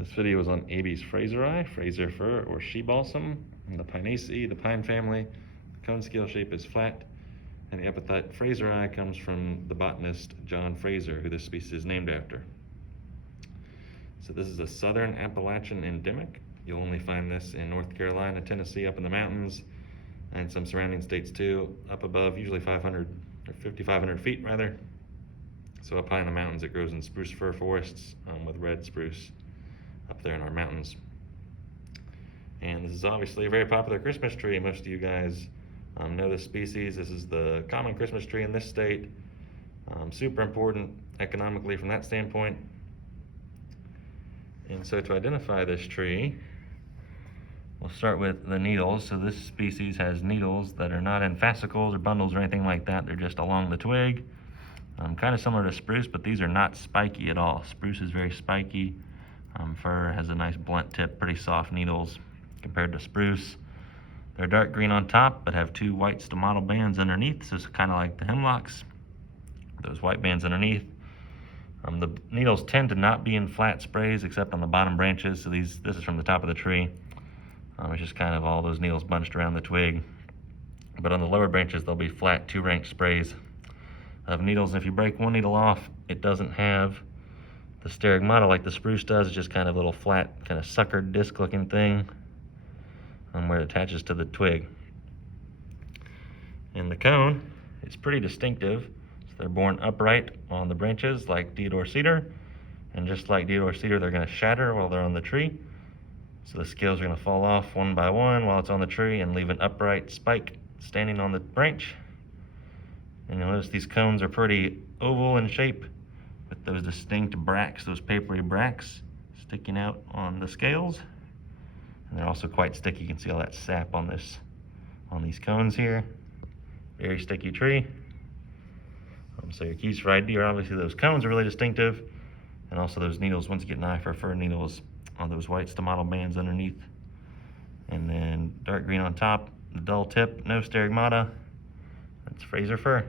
This video is on Abies fraseri, Fraser fir, or she balsam, in the Pinaceae, the pine family. The cone scale shape is flat, and the epithet fraseri comes from the botanist John Fraser, who this species is named after. So this is a southern Appalachian endemic. You'll only find this in North Carolina, Tennessee, up in the mountains, and some surrounding states too, up above, usually 500 or 5,500 feet rather. So up high in the mountains, it grows in spruce fir forests with red spruce up there in our mountains. And this is obviously a very popular Christmas tree. Most of you guys know this species. This is the common Christmas tree in this state. Super important economically from that standpoint. And so to identify this tree, we'll start with the needles. So this species has needles that are not in fascicles or bundles or anything like that. They're just along the twig. Kind of similar to spruce, but these are not spiky at all. Spruce is very spiky. Fir has a nice blunt tip, pretty soft needles compared to spruce. They're dark green on top, but have two white stomatal bands underneath, so it's kind of like the hemlocks. Those white bands underneath. The needles tend to not be in flat sprays except on the bottom branches, so this is from the top of the tree. It's just kind of all those needles bunched around the twig. But on the lower branches, they'll be flat two-rank sprays of needles. And if you break one needle off, it doesn't have the sterigmata like the spruce does. It's just kind of a little flat, kind of suckered disc-looking thing where it attaches to the twig. And the cone is pretty distinctive. So they're born upright on the branches like deodar cedar, and just like deodar cedar, they're going to shatter while they're on the tree. So the scales are going to fall off one by one while it's on the tree and leave an upright spike standing on the branch. And you'll notice these cones are pretty oval in shape with those distinct bracts, those papery bracts sticking out on the scales. And they're also quite sticky. You can see all that sap on these cones here. Very sticky tree. So your keys for ID are obviously those cones are really distinctive, and also those needles. Once you get an eye for fir needles on those white stomatal bands underneath. And then dark green on top, the dull tip, no sterigmata. That's Fraser fir.